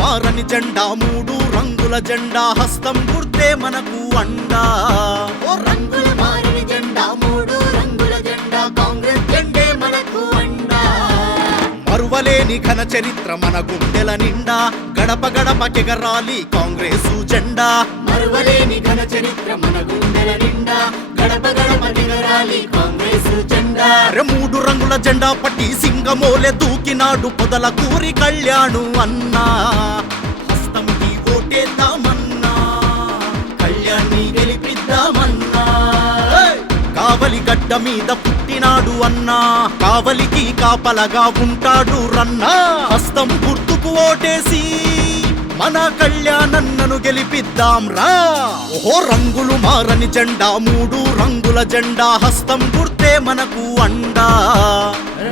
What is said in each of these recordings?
మారని జెండా మూడు రంగుల జెండా హస్తం గుర్తే మనకు అండా. ఓ రంగుల మారని జెండా మూడు రంగుల జెండా కాంగ్రెస్ జెండే మనకు అండా. మరువలేని ఘన చరిత్ర మన గుండెల నిండా గడప గడపకెగరాలి కాంగ్రెసు జెండా. మరువలేని ఘన చరిత్ర మన గుండెల నిండా గడప గడపకెగరాలి కాంగ్రెసు జెండా. మూడు రంగుల జెండా పట్టి సింగమోలే దూకినాడు పొదలకూరి కళ్యాణు అన్నా. హస్తంకి ఓటేద్దామన్నా, కళ్యాణ్ని గెలిపిద్దామన్నా. కావలి గడ్డ మీద పుట్టినాడు అన్నా, కావలికి కాపలగా ఉంటాడు రన్నా. హస్తం గుర్తుకు ఓటేసి మన కళ్యాణన్నను గెలిపిద్దాం రా. ఓహో రంగులు మారని జెండా మూడు రంగుల జెండా హస్తం గుర్తే మనకు అండా.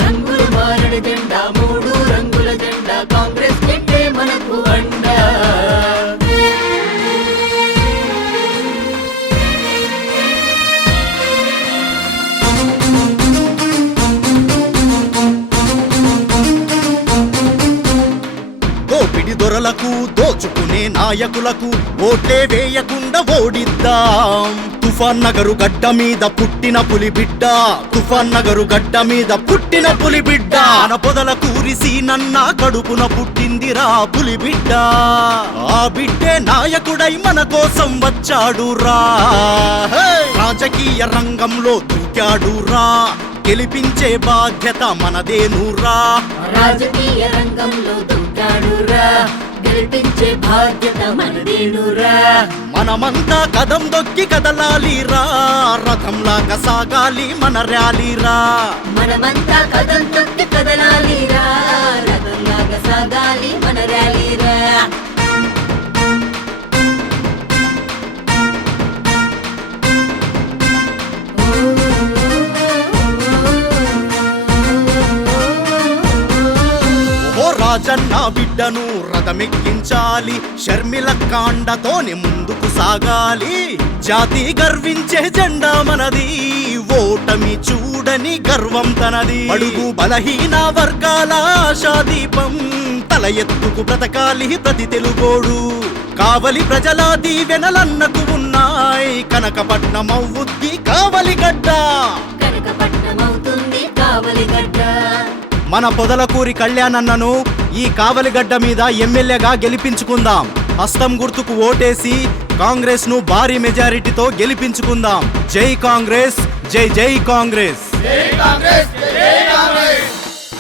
రంగులు మారని జెండా మూడు రంగుల జెండా కాంగ్రెస్ జెండే మనకు అండా. దోపిడి దొరలకు దోచుకునే నాయకులకు ఓట్లే వేయకుండా ఓడిద్దాం. తుఫాన్ నగరు గడ్డ మీద పుట్టిన పులి బిడ్డ, తుఫాన్ నగరు గడ్డ మీద పుట్టిన పులి బిడ్డ. మన పొదల కూరిసి నన్న కడుపున పుట్టిందిరా పులి బిడ్డ. ఆ బిడ్డే నాయకుడై మన కోసం వచ్చాడు రా. రాజకీయ రంగంలో దూకాడు రా, గెలిపించే బాధ్యత మనదేనురా. రాజకీయ రంగంలో దూకాడురా, గెలిపించే బాధ్యత మనదేనురా. మనమంతా కదం దొక్కి కదలాలిరా, రథంలాగా సాగాలి మన ర్యాలీరా. మనమంతా కదం తొక్కి కదలాలిరా, రథంలాగా సాగాలి మన ర్యాలీరా. రాజన్న బిడ్డను రథమెక్కించాలి, షర్మిల కాండతోనే ముందుకు సాగాలి. జాతి గర్వించే జెండా మనది, ఓటమి చూడని గర్వం తనది. అడుగు బలహీన వర్గాల ఆశాదీపం, తల ఎత్తుకు బ్రతకాలి ప్రతి తెలుగోడు. కావలి ప్రజల దీవెనలన్నకు ఉన్నాయి, కనకపట్నం అవుద్ది కావలి గడ్డ. కనకపట్నం అవుతుంది కావలి గడ్డ. మన పొదలకూరి కళ్యాణన్నను ఈ కావలిగడ్డ మీద ఎమ్మెల్యేగా గెలిపించుకుందాం. హస్తం గుర్తుకు ఓటేసి కాంగ్రెస్ ను భారీ మెజారిటీతో గెలిపించుకుందాం. జై కాంగ్రెస్, జై జై కాంగ్రెస్.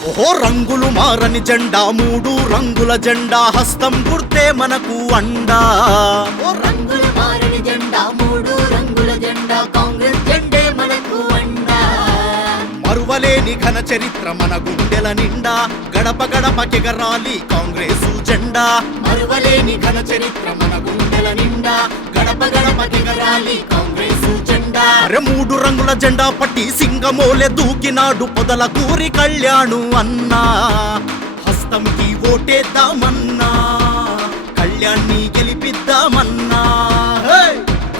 ఓహో రంగులు మారని జెండా మూడు రంగుల జెండా హస్తం గుర్తే మనకు అండా. ఓ రంగుల మారని జెండా మూడు రంగుల జెండా కాంగ్రెస్ జెండే మనకు అండా. మరువలేని ఘన చరిత్ర మన గుండెల నిండా గడప గడపకెగరాలి కాంగ్రెసు జెండా. మరువలేని ఘన చరిత్ర మన గుండెల నిండా గడప గడపకెగరాలి కాంగ్రెసు జెండా. మూడు రంగుల జెండా పట్టి సింగమోలే దూకినాడు పొదలకూరి కళ్యాణు అన్నా. హస్తంకి ఓటేద్దామన్నా, కళ్యాణ్ని గెలిపిద్దామన్నా.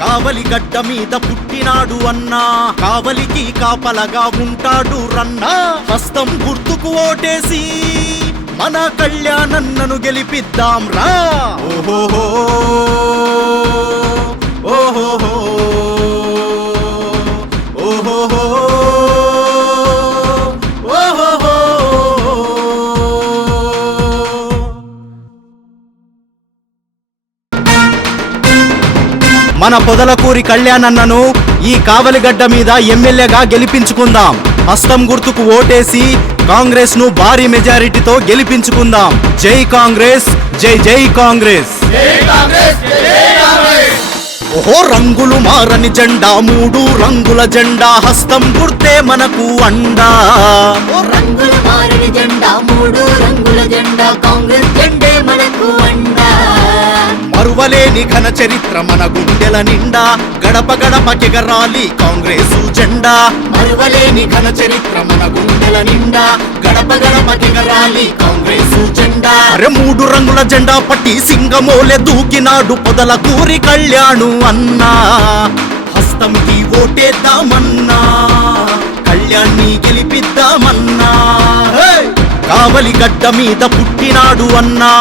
కావలి గడ్డ మీద పుట్టినాడు అన్నా, కావలికి కాపలగా ఉంటాడు రన్నా. హస్తం గుర్తుకు ఓటేసి మన కళ్యాణన్నను గెలిపిద్దాం రా. ఓహోహో ఓహోహో ఓహోహో ఓహోహో. మన పొదలకూరి కళ్యాణన్నను ఈ కావలిగడ్డ మీద ఎమ్మెల్యేగా గెలిపించుకుందాం. హస్తం గుర్తుకు ఓటేసి కాంగ్రెస్ ను భారీ మెజారిటీతో గెలిపించుకుందాం. జై కాంగ్రెస్, జై జై కాంగ్రెస్. ఓహో రంగులు మారని జెండా మూడు రంగుల జెండా హస్తం గుర్తే మనకు అండా. ఓ రంగుల మారని జెండా మూడు రంగుల జెండా కాంగ్రెస్ జెండే మనకు అండా. మరువలేని ఘన చరిత్ర మన గుండెల నిండా గడప గడపకెగరాలి కాంగ్రెసు జెండా. మరువలేని ఘన చరిత్ర మన గుండెల నిండా గడప గడపకెగరాలి కాంగ్రెస్ కాంగ్రెస్ జెండా. అరే 3 రంగుల జెండా పట్టి సింగమోలే దూకినాడు పొదలకూరి కళ్యాణు అన్నా. హస్తంకి ఓటేద్దామన్నా, కళ్యాణ్ని గెలిపిద్దామన్నా. కావలి గడ్డ మీద పుట్టినాడు అన్నా.